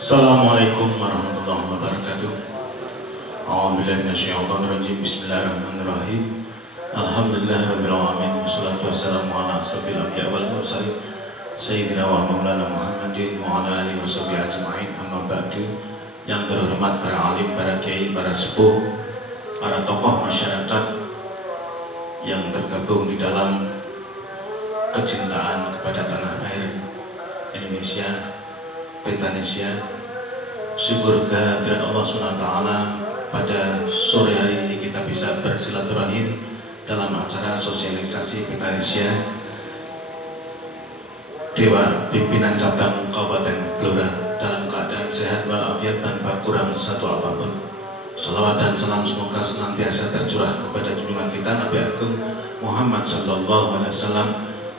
Assalamualaikum warahmatullahi wabarakatuh. A'udzubillahi minasyaitonirrajim. Bismillahirrahmanirrahim. Alhamdulillahirabbil alamin. Wassalatu wassalamu ala asyrofil anbiya'i wal mursalin sayyidina wa maulana Muhammadin wa ala alihi washabihi ajma'in. Amma ba'du. Yang terhormat para alim, para kiai, para sepuh, para tokoh masyarakat yang tergabung di dalam kecintaan kepada tanah air Indonesia, Petanesia. Syukur kehadirat Allah SWT pada sore hari ini kita bisa bersilaturahim dalam acara sosialisasi Petanesia Dewa Pimpinan Cabang Kabupaten Blora dalam keadaan sehat walafiat tanpa kurang satu apapun. Salawat dan salam semoga senantiasa tercurah kepada junjungan kita Nabi Agung Muhammad Sallallahu Alaihi Wasallam.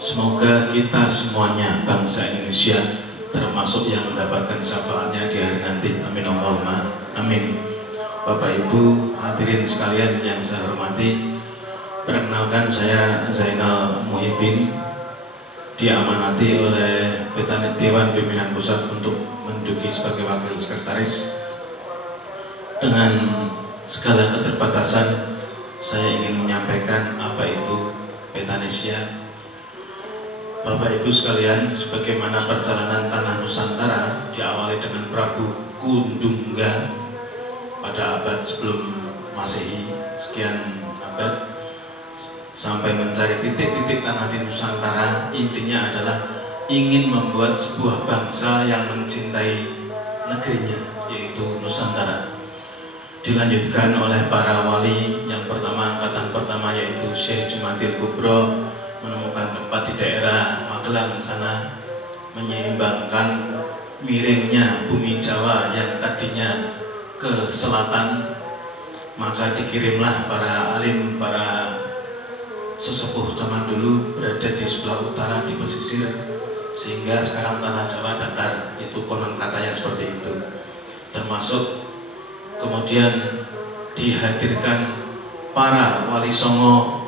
Semoga kita semuanya bangsa Indonesia termasuk yang mendapatkan syafaatnya di hari nanti. Amin Allahumma amin. Bapak Ibu hadirin sekalian yang saya hormati, perkenalkan saya Zainal Muhyiddin, diamanati oleh Dewan Pimpinan Pusat untuk menduduki sebagai wakil sekretaris. Dengan segala keterbatasan saya ingin menyampaikan apa itu Petanesia. Bapak Ibu sekalian, sebagaimana perjalanan tanah Nusantara diawali dengan Prabu Kundungga pada abad sebelum Masehi, sekian abad, sampai mencari titik-titik tanah di Nusantara, intinya adalah ingin membuat sebuah bangsa yang mencintai negerinya, yaitu Nusantara. Dilanjutkan oleh para wali. Yang pertama, angkatan pertama, yaitu Syekh Jumatil Kubro, menemukan tempat di daerah Magelang sana, menyeimbangkan miringnya bumi Jawa yang tadinya ke selatan. Maka dikirimlah para alim, para sesepuh zaman dulu berada di sebelah utara, di pesisir, sehingga sekarang tanah Jawa datar. Itu konon katanya seperti itu. Termasuk kemudian dihadirkan para wali songo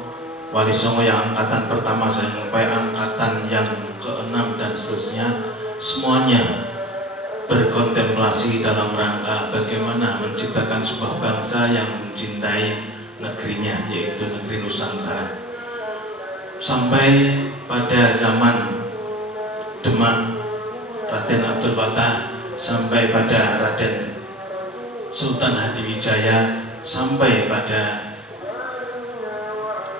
yang angkatan pertama sampai angkatan yang ke-6 dan seterusnya, semuanya berkontemplasi dalam rangka bagaimana menciptakan sebuah bangsa yang mencintai negerinya, yaitu negeri Nusantara. Sampai pada zaman Demak, Raden Abdul Fattah, sampai pada Raden Sultan Hadiwijaya, sampai pada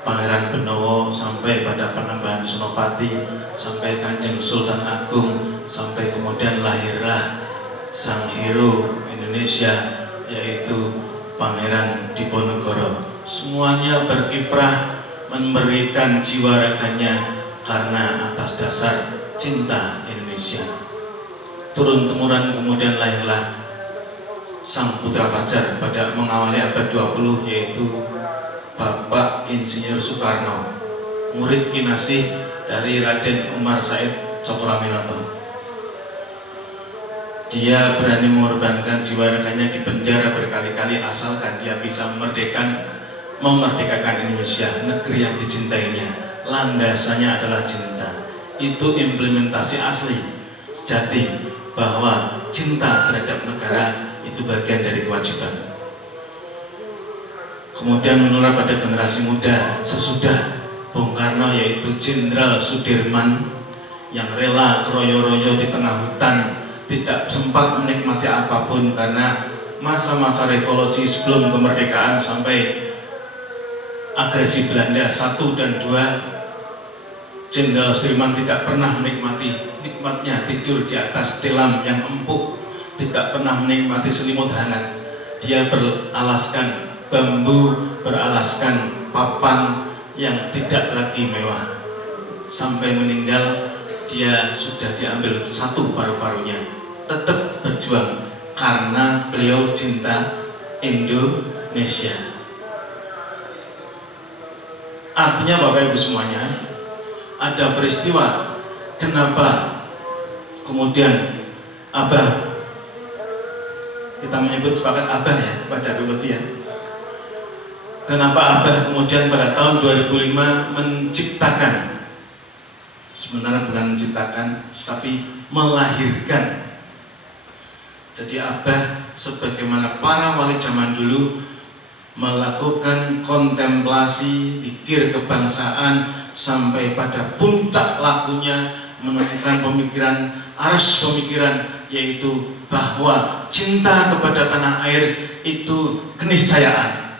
Pangeran Benowo, sampai pada Panembahan Senopati, sampai Kanjeng Sultan Agung, sampai kemudian lahirlah sang hero Indonesia, yaitu Pangeran Diponegoro. Semuanya berkiprah memberikan jiwa raganya karena atas dasar cinta Indonesia. Turun temurun kemudian lahirlah sang putra fajar pada mengawali abad 20, yaitu Bapak Insinyur Soekarno, murid kinasih dari Raden Umar Said Cokroaminoto. Dia berani mengorbankan jiwa raganya di penjara berkali-kali asalkan dia bisa memerdekakan Indonesia, negeri yang dicintainya. Landasannya adalah cinta. Itu implementasi asli sejati bahwa cinta terhadap negara itu bagian dari kewajiban. Kemudian menular pada generasi muda sesudah Bung Karno, yaitu Jenderal Sudirman, yang rela keroyo-royo di tengah hutan, tidak sempat menikmati apapun karena masa-masa revolusi sebelum kemerdekaan sampai agresi Belanda 1 dan 2. Jenderal Sudirman tidak pernah menikmati nikmatnya tidur di atas tilam yang empuk, tidak pernah menikmati selimut hangat. Dia beralaskan bambu, beralaskan papan yang tidak lagi mewah. Sampai meninggal dia sudah diambil satu paru-parunya. Tetap berjuang karena beliau cinta Indonesia. Artinya Bapak Ibu semuanya, ada peristiwa kenapa kemudian Abah, kita menyebut sepakat Abah ya pada Ibu ya. Kenapa Abah kemudian pada tahun 2005 menciptakan, sebenarnya bukan menciptakan, tapi melahirkan Jadi Abah sebagaimana para wali zaman dulu melakukan kontemplasi, zikir kebangsaan sampai pada puncak lakunya menemukan pemikiran, aras pemikiran, yaitu bahwa cinta kepada tanah air itu keniscayaan.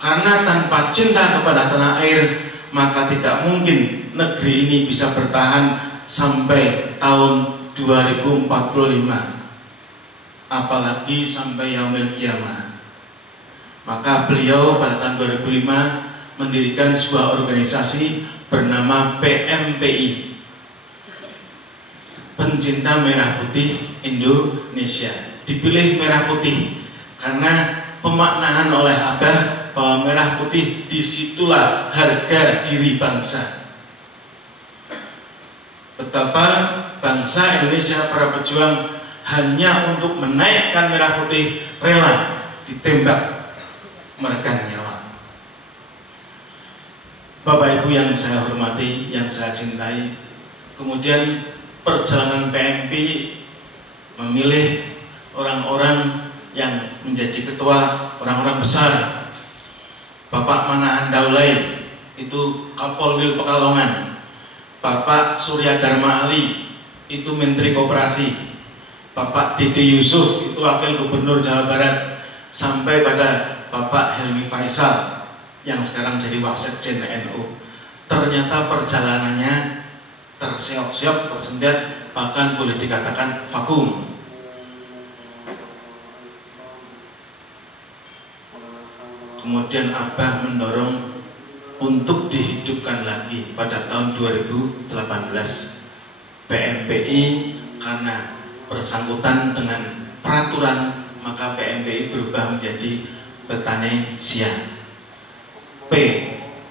Karena tanpa cinta kepada tanah air, maka tidak mungkin negeri ini bisa bertahan sampai tahun 2045, apalagi sampai yaumil kiamah. Maka beliau pada tahun 2005 mendirikan sebuah organisasi bernama PMPI, Pencinta Merah Putih Indonesia. Dipilih merah putih karena pemaknaan oleh Abah bahwa merah putih disitulah harga diri bangsa. Betapa bangsa Indonesia, para pejuang hanya untuk menaikkan merah putih rela ditembak meregang nyawa. Bapak Ibu yang saya hormati, yang saya cintai, kemudian perjalanan PMP memilih orang-orang yang menjadi ketua, orang-orang besar. Bapak Manahan Daulay itu Kapolwil Pekalongan, Bapak Surya Dharma Ali itu Menteri Koperasi, Bapak Dede Yusuf itu Wakil Gubernur Jawa Barat, sampai pada Bapak Helmi Faisal yang sekarang jadi Wasekjen NU. Ternyata perjalanannya terseok-seok, tersendat, bahkan boleh dikatakan vakum. Kemudian Abah mendorong untuk dihidupkan lagi pada tahun 2018 PMPI, karena bersangkutan dengan peraturan, maka PMPI berubah menjadi Betanesia, PETANESIA,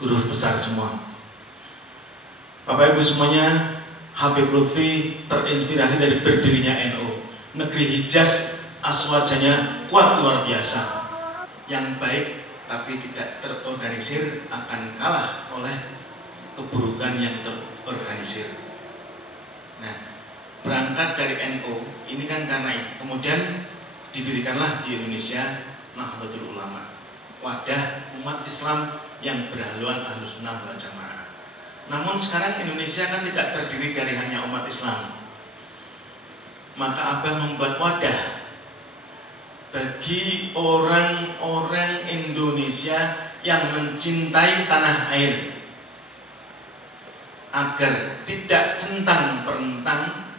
huruf besar semua. Bapak Ibu semuanya, Habib Lutfi terinspirasi dari berdirinya NU. Negeri Hijaz aswajanya kuat luar biasa, yang baik tapi tidak terorganisir akan kalah oleh keburukan yang terorganisir. Nah, berangkat dari NU ini kan karena kemudian didirikanlah di Indonesia Nahdlatul Ulama, wadah umat Islam yang berhaluan Ahlussunnah wal Jamaah. Namun sekarang Indonesia kan tidak terdiri dari hanya umat Islam. Maka Abah membuat wadah bagi orang-orang Indonesia yang mencintai tanah air, agar tidak centang perentang,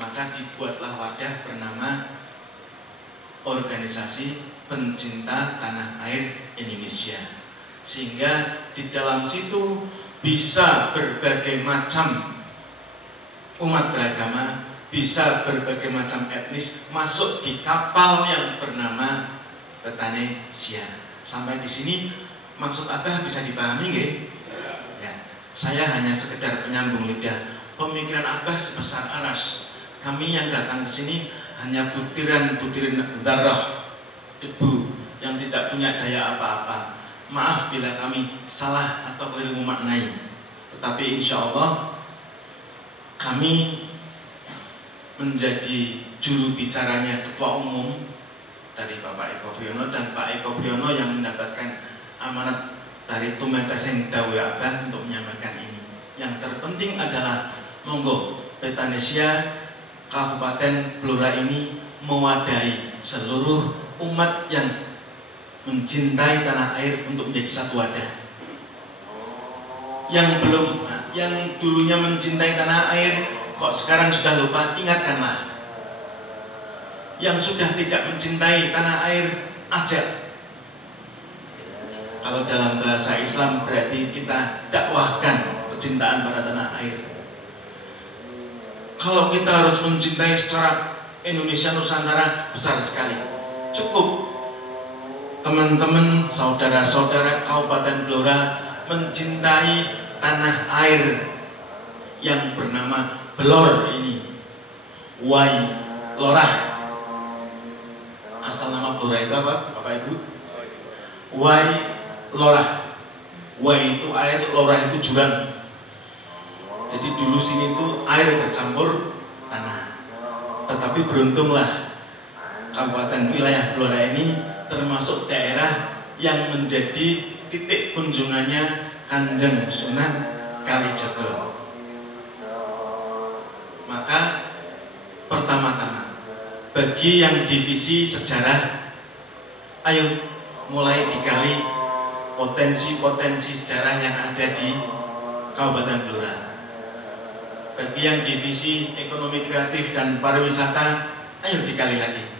maka dibuatlah wadah bernama Organisasi Pencinta Tanah Air Indonesia, sehingga di dalam situ bisa berbagai macam umat beragama, bisa berbagai macam etnis masuk di kapal yang bernama Betanesia. Sampai di sini maksud Abah bisa dipahami nggih? Ya, saya hanya sekedar penyambung lidah. Pemikiran Abah sebesar aras. Kami yang datang ke sini hanya butiran-butiran darah, debu yang tidak punya daya apa-apa. Maaf bila kami salah atau keliru memaknai. Tetapi insya Allah kami menjadi juru bicaranya ketua umum dari Bapak Eko Priyono, dan Pak Eko Priyono yang mendapatkan amanat dari Tumetesing Dawe Abah untuk menyampaikan ini. Yang terpenting adalah monggo Betanesia Kabupaten Blora ini mewadahi seluruh umat yang mencintai tanah air untuk menjadi satu wadah. Yang belum, yang dulunya mencintai tanah air kok sekarang sudah lupa, ingatkanlah. Yang sudah tidak mencintai tanah air, ajak. Kalau dalam bahasa Islam berarti kita dakwahkan kecintaan pada tanah air. Kalau kita harus mencintai secara Indonesia Nusantara, besar sekali. Cukup teman-teman, saudara-saudara Kabupaten Blora mencintai tanah air yang bernama Blor ini, Wai Lorah. Asal nama Blora itu apa, Bapak Ibu? Wai Lorah. Wa itu air, lora itu jurang. Jadi dulu sini itu air bercampur tanah. Tetapi beruntunglah Kabupaten wilayah Blora ini termasuk daerah yang menjadi titik kunjungannya Kanjeng Sunan Kalijaga. Maka pertama-tama bagi yang divisi sejarah, ayo mulai digali potensi-potensi sejarah yang ada di Kabupaten Blora. Bagi yang divisi ekonomi kreatif dan pariwisata, ayo digali lagi.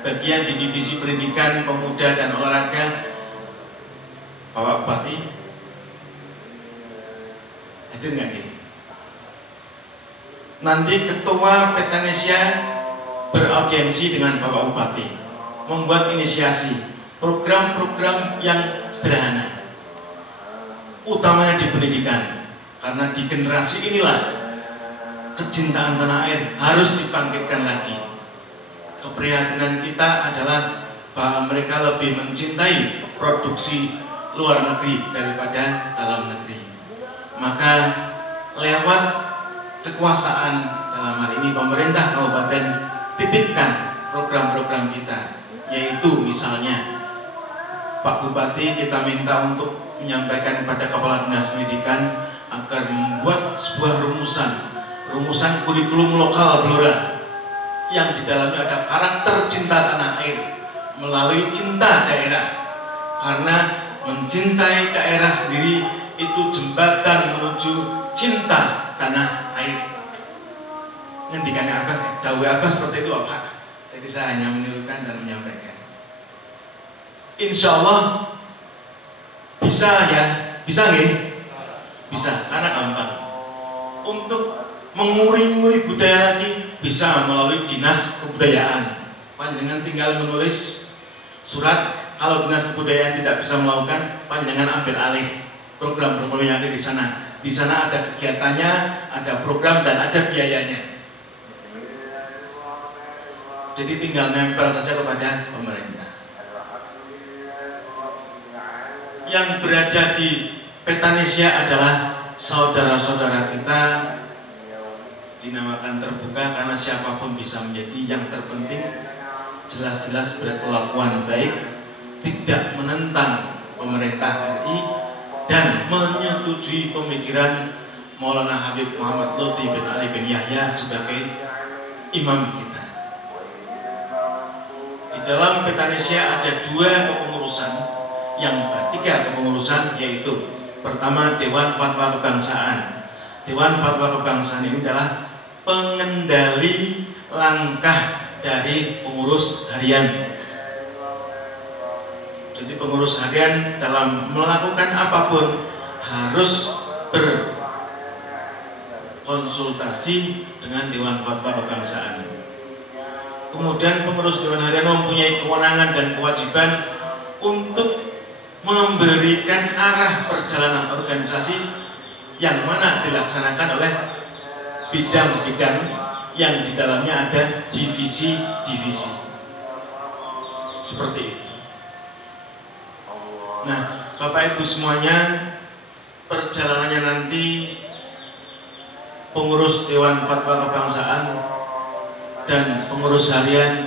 Bagi yang di divisi pendidikan, pemuda dan olahraga, Bapak Bupati hadir nggak nih? Nanti Ketua Petanesia beraudiensi dengan Bapak Bupati, membuat inisiasi program-program yang sederhana, utamanya di pendidikan, karena di generasi inilah kecintaan tanah air harus dibangkitkan lagi. Keprihatinan kita adalah bahwa mereka lebih mencintai produksi luar negeri daripada dalam negeri. Maka lewat kekuasaan, dalam hal ini pemerintah kabupaten, titipkan program-program kita, yaitu misalnya Pak Bupati kita minta untuk menyampaikan kepada Kepala Dinas Pendidikan agar membuat sebuah rumusan kurikulum lokal Blora yang di dalamnya ada karakter cinta tanah air melalui cinta daerah, karena mencintai daerah sendiri itu jembatan menuju cinta tanah air. Ngendikannya Abah, dawuh Abah seperti itu Pak. Jadi saya hanya menirukan dan menyampaikan. Insya Allah bisa ya, bisa nggih? Bisa, karena gampang. Untuk menguri-nguri budaya lagi bisa melalui Dinas Kebudayaan. Panjenengan tinggal menulis surat. Kalau Dinas Kebudayaan tidak bisa melakukan, panjenengan ambil alih program-program yang ada di sana. Di sana ada kegiatannya, ada program dan ada biayanya. Jadi tinggal nempel saja kepada pemerintah. Yang berada di Petanesia adalah saudara-saudara kita, dinamakan terbuka karena siapapun bisa menjadi. Yang terpenting jelas-jelas berkelakuan baik, tidak menentang pemerintah RI dan menyetujui pemikiran Maulana Habib Muhammad Lutfi bin Ali bin Yahya sebagai imam kita. Di dalam Petanesia ada tiga kepengurusan, yaitu pertama Dewan Fatwa Kebangsaan. Dewan Fatwa Kebangsaan ini adalah pengendali langkah dari pengurus harian. Jadi pengurus harian dalam melakukan apapun harus berkonsultasi dengan Dewan Fatwa Kebangsaan. Kemudian pengurus Dewan Harian mempunyai kewenangan dan kewajiban untuk memberikan arah perjalanan organisasi yang mana dilaksanakan oleh bidang-bidang yang di dalamnya ada divisi-divisi. Seperti itu. Nah, Bapak Ibu semuanya, perjalanannya nanti pengurus Dewan Fatwa Kebangsaan dan pengurus harian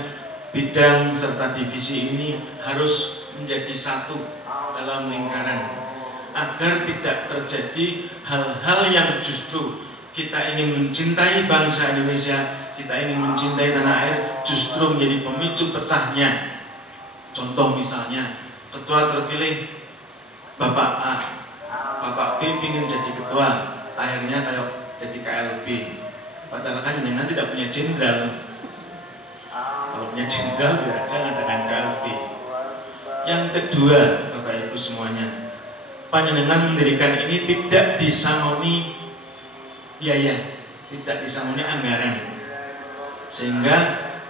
bidang serta divisi ini harus menjadi satu dalam lingkaran, agar tidak terjadi hal-hal yang justru kita ingin mencintai bangsa Indonesia, kita ingin mencintai tanah air, justru menjadi pemicu pecahnya. Contoh misalnya, ketua terpilih Bapak A, Bapak B ingin jadi ketua, akhirnya kayak jadi KLB. Padahal kan jangan tidak punya jenderal. Kalau punya jenderal ya jangan dengan KLB. Yang kedua, Bapak Ibu semuanya, panjenengan mendirikan ini tidak disangoni biaya, tidak disangoni anggaran, sehingga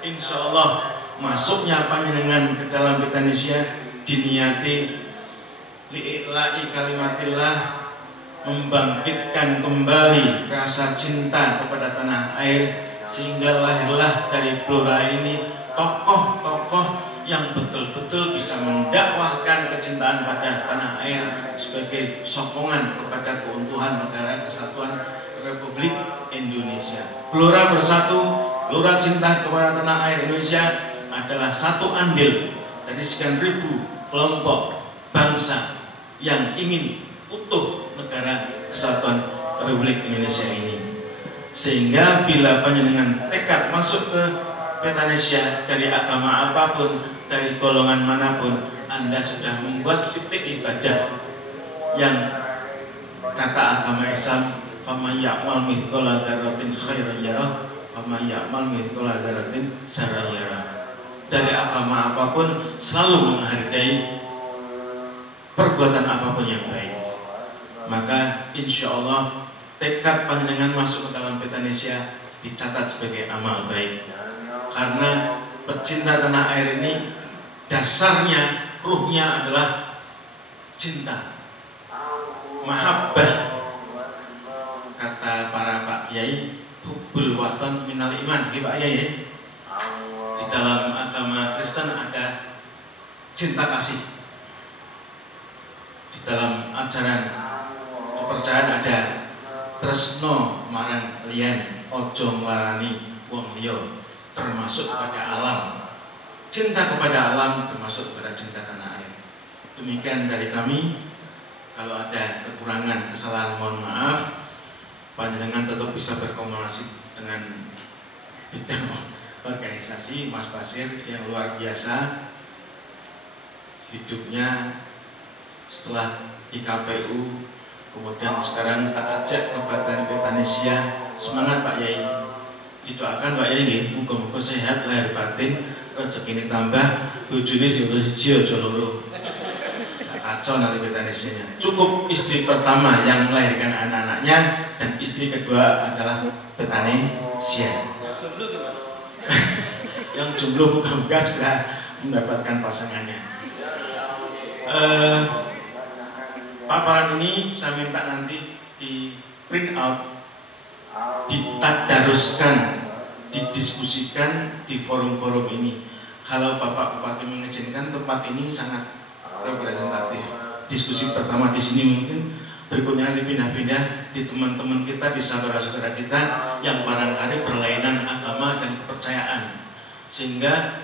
insya Allah masuknya panjenengan ke dalam Petanesia diniati li'ila'i kalimatillah, membangkitkan kembali rasa cinta kepada tanah air, sehingga lahirlah dari Blora ini tokoh-tokoh yang betul-betul bisa mendakwahkan kecintaan pada tanah air sebagai sokongan kepada keutuhan negara kesatuan Republik Indonesia. Gelora Bersatu, Gelora Cinta kepada tanah air Indonesia adalah satu andil dari sekian ribu kelompok bangsa yang ingin utuh negara kesatuan Republik Indonesia ini. Sehingga bila panjenengan tekad masuk ke Petanesia dari agama apapun, dari golongan manapun, Anda sudah membuat titik ibadah yang kata agama Islam, faman ya'mal mithqala dzarratin khairan yarah, faman ya'mal mithqala dzarratin syarran yarah. Dari agama apapun selalu menghargai perbuatan apapun yang baik. Maka insya Allah tekad panjenengan masuk ke dalam Petanesia dicatat sebagai amal baik. Karena pecinta tanah air ini dasarnya, ruhnya adalah cinta, mahabbah. Kata para Pak Kiai, hubbul watan minal iman, gitu Pak Kiai ya. Di dalam agama Kristen ada cinta kasih. Di dalam ajaran kepercayaan ada tresno marang liyan, ojo nglarani wong liya, termasuk kepada alam. Cinta kepada alam termasuk kepada cinta tanah air. Demikian dari kami. Kalau ada kekurangan, kesalahan, mohon maaf. Panjenengan tetap bisa berkomunikasi dengan bidang organisasi Mas Basir yang luar biasa. Hidupnya setelah di KPU, kemudian sekarang tak ajak ke Badan Petanesia. Semangat Pak Yai. Didoakan Pak Yai, muga-muga sehat lahir batin, rezeki tambah, bojone sing siji aja loro. Kacau nanti Petanesianya. Cukup istri pertama yang melahirkan anak-anaknya, dan istri kedua adalah Petanesia. Yang jomblo muga-muga sudah mendapatkan pasangannya. Paparan ini saya minta nanti di print out, ditadaruskan, didiskusikan di forum-forum ini. Kalau Bapak Bupati mengizinkan, tempat ini sangat representatif. Diskusi pertama di sini, mungkin berikutnya dipindah-pindah di teman-teman kita, di saudara-saudara kita yang barangkali berlainan agama dan kepercayaan, sehingga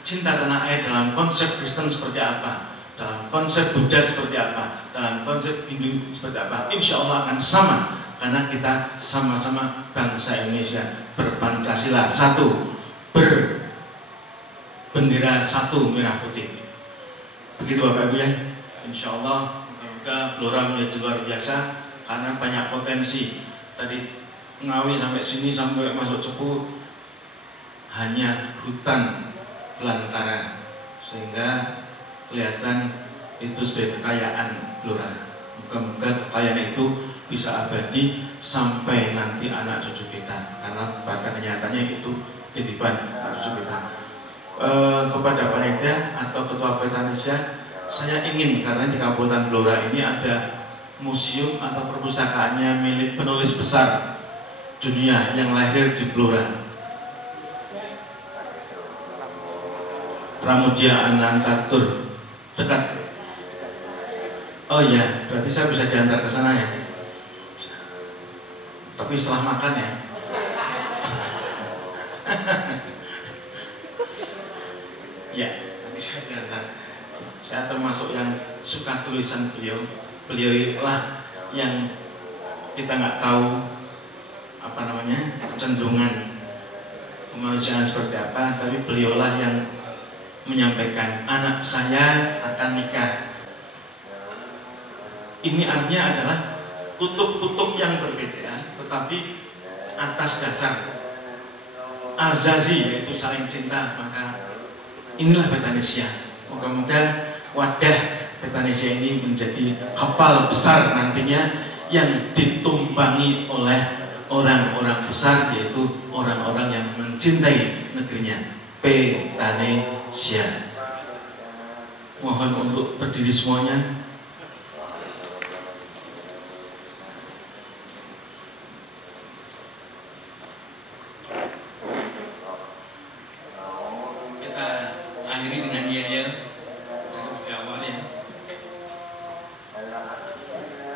cinta tanah air dalam konsep Kristen seperti apa, dalam konsep Buddha seperti apa, dalam konsep Hindu seperti apa, insya Allah akan sama. Karena kita sama-sama bangsa Indonesia, berpancasila satu, berbendera satu merah putih. Begitu Bapak Ibu ya. Insya Allah moga-moga Blora menjadi luar biasa karena banyak potensi. Tadi Ngawi sampai sini sampai masuk Cepu hanya hutan belantara, sehingga kelihatan itu sebagai kekayaan Blora. Moga-moga kekayaan itu bisa abadi sampai nanti anak cucu kita, karena pada kenyataannya itu titipan anak cucu kita. Kepada panitia atau ketua Petanesia, saya ingin, karena di Kabupaten Blora ini ada museum atau perpustakaannya milik penulis besar dunia yang lahir di Blora, Pramudia Anantatur, dekat. Oh iya, berarti saya bisa diantar ke sana ya. Tapi setelah makan ya. Ya, nanti saya diantar. Saya termasuk yang suka tulisan beliau. Beliau lah yang kita nggak tahu apa namanya kecenderungan kemanusiaan seperti apa, tapi beliaulah yang menyampaikan anak saya akan nikah. Ini artinya adalah kutub-kutub yang berbeda, tetapi atas dasar azazi, yaitu saling cinta. Maka inilah Petanesia. Moga-moga wadah Petanesia ini menjadi kapal besar nantinya yang ditumpangi oleh orang-orang besar, yaitu orang-orang yang mencintai negerinya. Petanesia. Mohon untuk berdiri semuanya. Kita akhiri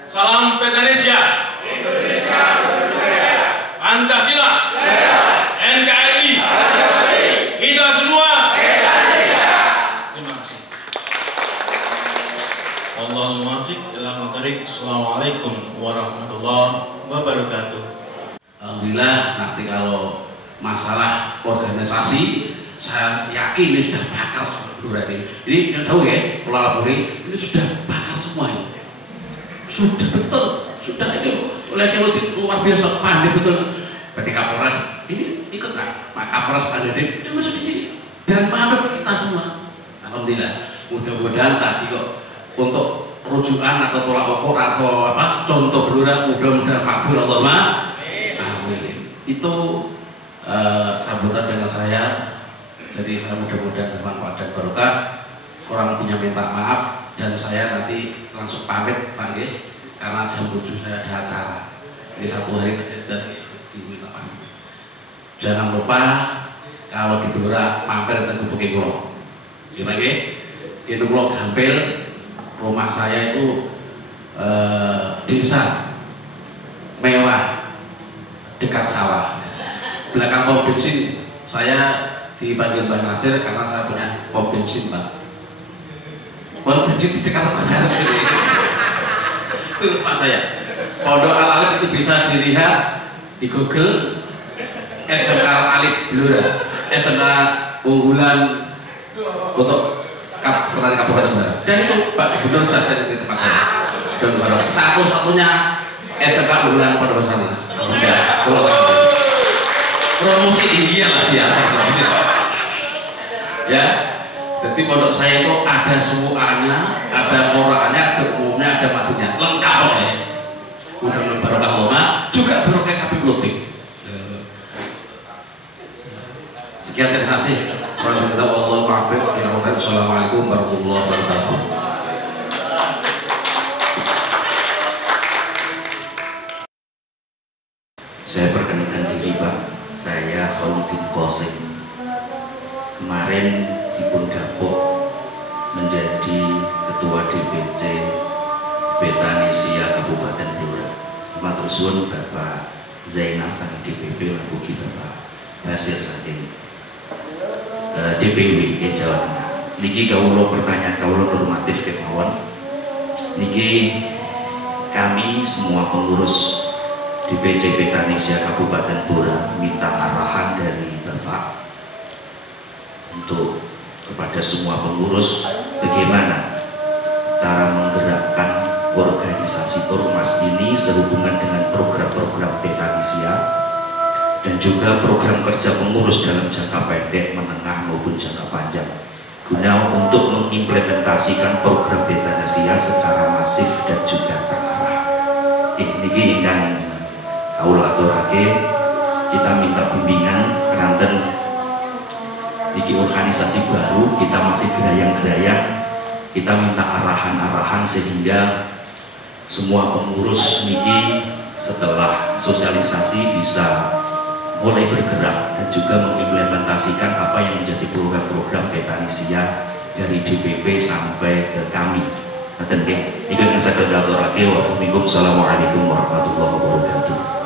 Salam Petanesia. Indonesia Berjaya. Pancasila. Jaya. NKRI. Kita semua. Petanesia. Terima kasih. Allahul muwaffiq ila aqwamit thoriq. Assalamualaikum warahmatullahi wabarakatuh. Alhamdulillah, nanti kalau masalah organisasi, saya yakin ini sudah bakal Blora ini. Ini tahu ya, Pulau Puri ini sudah bakal semua ini. Sudah betul, sudah ini oleh yang luar biasa pandai betul. Berarti Kapolres ini ikut kan? Pak Kapolres pandai dia masuk di sini dan manut kita semua. Alhamdulillah, mudah-mudahan tadi kok untuk rujukan atau tolak ukur atau apa contoh Blora mudah-mudahan makbul Allahumma amin. Itu sambutan dengan saya. Jadi saya mudah-mudahan bermanfaat dan barokah. Kurang punya minta maaf dan saya nanti langsung pamit Pak G, karena jam 7 saya ada acara. Ini satu hari saja diminta pamit. Jangan lupa kalau di Blora mampir ke Bukit Pulau. Gimana G? Ini Pulau Gampil, rumah saya itu desa mewah dekat sawah. Belakang pom bensin saya dipanggil Mbak Nasir karena saya punya pom bensin Pak. Pom bensin di dekat pasar itu Pak saya. Pondok Al Alif itu bisa dilihat di Google, SMK Al Alif Blora, SMK unggulan untuk petani Kabupaten Blora. Dan itu Pak Gubernur saja di tempat saya. Dan satu-satunya SMK unggulan pada sana. Enggak, promosi tinggi lah biasa promosi. Ya, jadi pondok saya itu ada semuanya, ada koraannya, ada umumnya, ada matinya, lengkap ya. Mudah-mudahan barokah loma, juga barokah Habib Lutfi. Sekian, terima kasih. Assalamualaikum warahmatullahi wabarakatuh. Saya perkenalkan diri Pak, saya Khalidin Qosing. Kemarin dipun gabung menjadi Ketua DPC Betanesia Kabupaten Blora. Matur suwun Bapak Zainal sang DPP lan ugi Bapak Basir saking DPW Jawa Tengah. Niki kawula pertanyaan kawula normatif kemawon. Niki kami semua pengurus DPC Betanesia Kabupaten Blora minta arahan dari Bapak untuk kepada semua pengurus bagaimana cara menggerakkan organisasi ormas ini sehubungan dengan program-program Betanesia dan juga program kerja pengurus dalam jangka pendek, menengah maupun jangka panjang guna untuk mengimplementasikan program Betanesia secara masif dan juga terarah. Niki ingkang kawula aturake, kita minta bimbingan ranten niki organisasi baru, kita masih gerayang-gerayang, kita minta arahan-arahan sehingga semua pengurus niki setelah sosialisasi bisa mulai bergerak dan juga mengimplementasikan apa yang menjadi program-program Betanesia dari DPP sampai ke kami. Nanti nggih, iki kan saged aturake wa assalamualaikum warahmatullahi wabarakatuh.